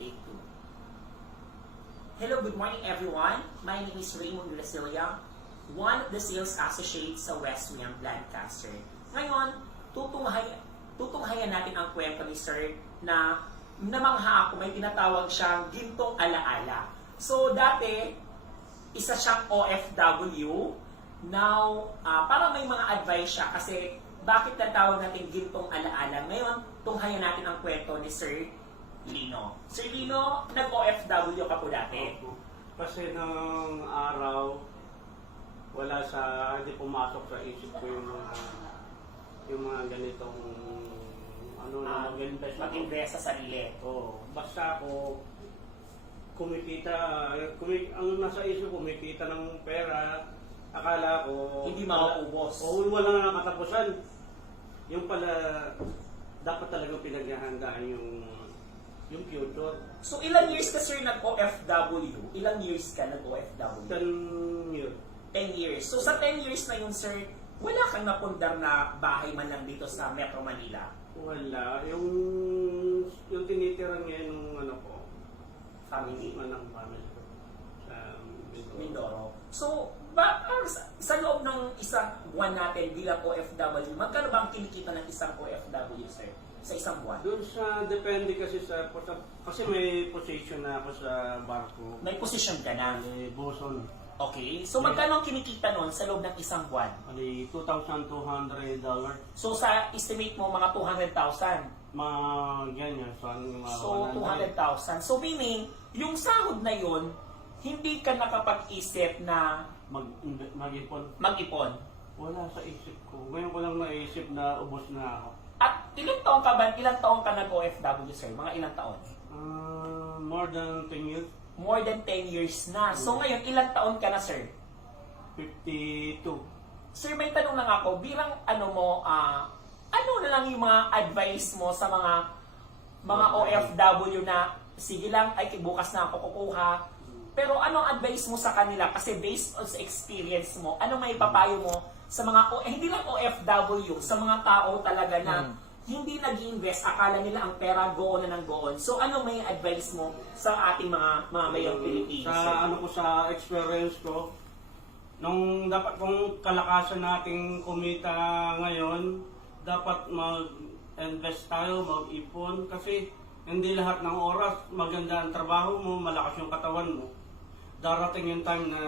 Take two. Hello, good morning everyone. My name is Raymond Grasilia, one of the sales associates sa West William Lancaster. Ngayon, tutunghayan natin ang kwento ni Sir na namangha ako, may tinatawag siyang gintong alaala. So dati, isa siyang OFW. Now, para may mga advice siya kasi bakit natawag natin gintong alaala. Ngayon, tunghayan natin ang kwento ni Sir Lino. Sir Lino, nag-OFW ka po dati? Kasi nung araw, hindi pumasok sa isip ko yung mga ganitong mag-invest. Mag-invest sa sarili. Oo. Basta ako kumikita, ang nasa isip ko, kumikita ng pera, akala ko Hindi mauubos. Oo, wala nga katapusan. Yung pala, dapat talagang pinaghahandaan yung future. So, ilang years ka, Sir, nag-OFW? Ilang years ka nag-OFW? 10 years. 10 years. So, sa 10 years na yun, Sir, wala kang napundar na bahay man lang dito sa Metro Manila? Wala. Yung tinitira ngayon ng Family? Manang family ko. Sa Mindoro. So, sa loob ng isang buwan natin bilang OFW, magkano ba ang kinikita ng isang OFW, Sir? Sa isang buwan? Doon depende kasi kasi may position na ako sa barko. May position ka na. May boson. Okay. So, magkano ang kinikita nun sa loob ng isang buwan? Ali, $2,200. So, sa estimate mo, mga 200,000. Mga ganyan. So, 200,000. So, meaning, yung sahod na yun, hindi ka nakapag-isip na mag-ipon. mag-ipon. Wala sa isip ko. Ngayon ko lang naisip na ubos na ako. At ilang taon ka ba? Ilang taon ka nag-OFW, Sir? Mga ilang taon? More than 10 years. More than 10 years na. So, ngayon, ilang taon ka na, Sir? 52. Sir, may tanong lang ako. Bilang ano na lang yung mga advice mo sa mga OFW na sige lang, ay bukas na ako kukuha. Pero anong advice mo sa kanila? Kasi based on sa experience mo, anong may papayo mo sa mga, hindi lang OFW, sa mga tao talaga na hindi nag-invest, akala nila ang pera go-on na ng go-on. So ano may advice mo sa ating mga mayang Pilipino? Sa experience ko, nung dapat kong kalakasan nating kumita ngayon, dapat mag-invest tayo, mag-ipon, kasi hindi lahat ng oras maganda ang trabaho mo, malakas yung katawan mo. Darating yung time na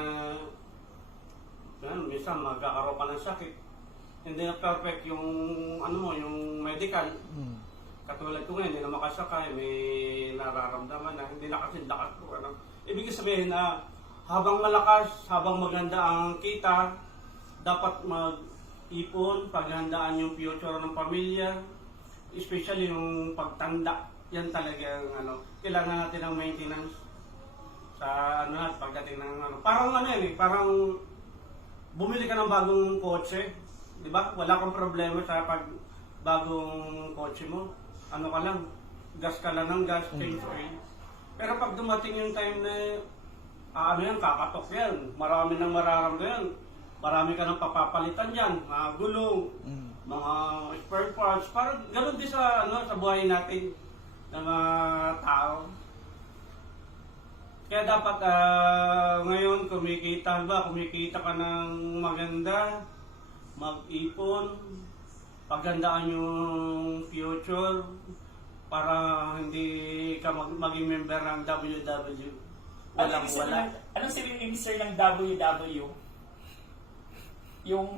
minsan magkakaroon ka ng sakit. Hindi na perfect yung yung medical. Katulad ko ngayon, hindi na makasakay, may nararamdaman na hindi na kasi lakas ko. Ibig sabihin na habang malakas, habang maganda ang kita, dapat mag-ipon, paghandaan yung future ng pamilya, especially yung pagtanda. Yan talaga kailangan natin ng maintenance sa pagdating ng parang bumili ka ng bagong kotse, di ba? Wala kang problema sa bagong kotse mo. Ka lang, gas ka lang ng gas, change oil. Pero pag dumating yung time na kakatok yan, marami nang mararamdaman. Marami ka nang papapalitan yan, mga gulong, mga spare parts. Parang ganoon din sa buhay natin ng mga tao. Kaya dapat ngayon kumikita ka ng maganda, mag-ipon, paghandaan yung future para hindi ka maging member ng WW. Wala. Anong sabihin ni Sir ng WW? Yung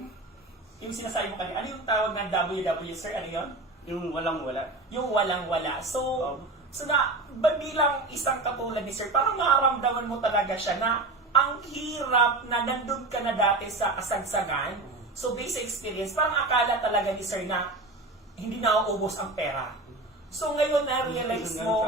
sinasabi mo kanina, ano yung tawag ng WW, Sir? Ano yun? Yung walang-wala. Yung walang-wala. So bilang isang katulad ni Sir, parang makaramdaman mo talaga siya na ang hirap na nandun ka na dati sa kasagsagan. So based sa experience, parang akala talaga ni Sir na hindi nauubos ang pera. So ngayon na-realize mo,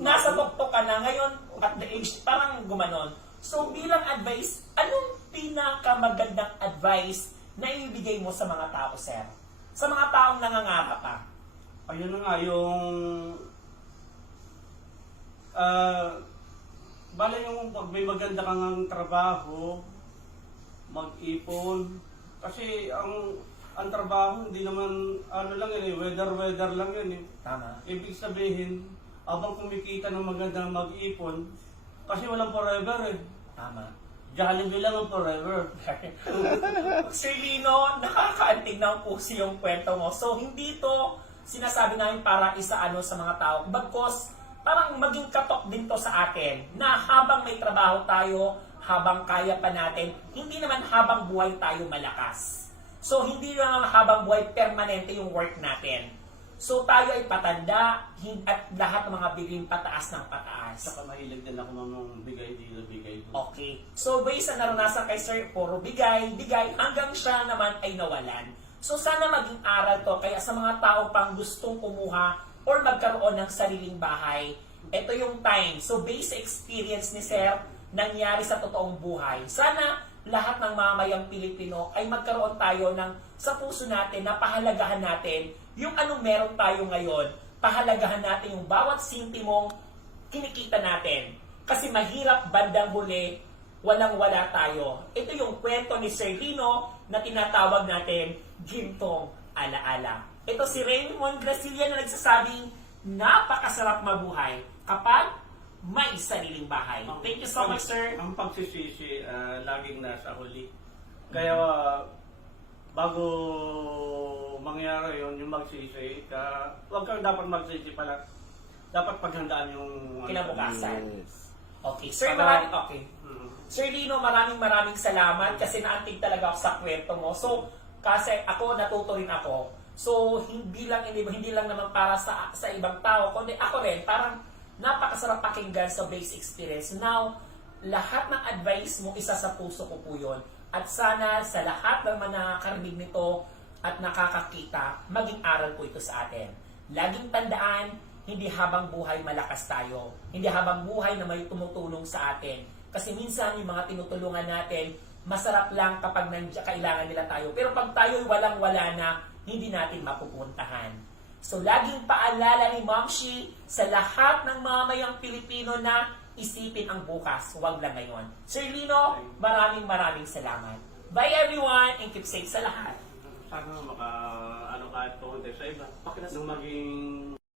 nasa tuktok ka na, ngayon at the age, parang gumanon. So bilang advice, anong pinakamagandang advice na ibibigay mo sa mga tao, Sir? Sa mga taong nangangarap pa? Ayun na nga, yung yung pag may maganda kang trabaho, mag-ipon. Kasi ang trabaho, hindi naman, weather lang yan eh. Tama. Ibig sabihin, habang kumikita ng maganda mag-ipon, kasi walang forever eh. Tama. Jollibee lang ang forever. Sir Lino, nakakaantig ng puso yung kwento mo. So, hindi to sinasabi namin para isaano sa mga tao. Bagkos, parang maging katok din to sa atin na habang may trabaho tayo, habang kaya pa natin, hindi naman habang buhay tayo malakas. So, hindi lang habang buhay permanente yung work natin. So, tayo ay patanda at lahat ng mga biging pataas ng pataas. Saka mahilig din ako ng bigay dito, bigay doon. Okay. So, based sa naranasan kay Sir, puro bigay, hanggang siya naman ay nawalan. So, sana maging aral to. Kaya sa mga tao pang gustong kumuha or magkaroon ng sariling bahay, ito yung time. So, based sa experience ni Sir, nangyari sa totoong buhay. Sana lahat ng mamayang Pilipino ay magkaroon tayo ng sa puso natin na pahalagahan natin yung anong meron tayo ngayon. Pahalagahan natin yung bawat sintimong kinikita natin. Kasi mahirap bandang huli, walang-wala tayo. Ito yung kwento ni Sir Lino na tinatawag natin Gintong Alaala. Ito si Raymond Gracilia na nagsasabing napakasarap mabuhay kapag may sariling bahay. Thank you so much, sir. Ang pagsisisi, laging nasa huli. Kaya, bago mangyari yun, yung magsisi, huwag kang dapat magsisi pala. Dapat paghandaan yung Kinabukasan. Yes. Okay, sir, Para- okay. Sir Lino, maraming salamat kasi naantig talaga ako sa kwento mo. So, kasi ako, natuto rin ako. So, hindi lang naman para sa ibang tao, kundi ako rin, parang napakasarap pakinggan sa base experience. Now, lahat ng advice mo, isa sa puso ko po yun. At sana sa lahat ng mga nakakarinig nito at nakakakita, maging aral po ito sa atin. Laging tandaan, hindi habang buhay malakas tayo. Hindi habang buhay na may tumutulong sa atin. Kasi minsan yung mga tinutulungan natin, masarap lang kapag kailangan nila tayo. Pero pag tayo'y walang-wala na, hindi natin mapupuntahan. So, laging paalala ni Ma'am Shi sa lahat ng mamayang Pilipino na isipin ang bukas, huwag lang ngayon. Sir Lino, maraming salamat. Bye everyone, and keep safe sa lahat. Sana ano kahit konti sa iba. Okay na, sir. Nung maging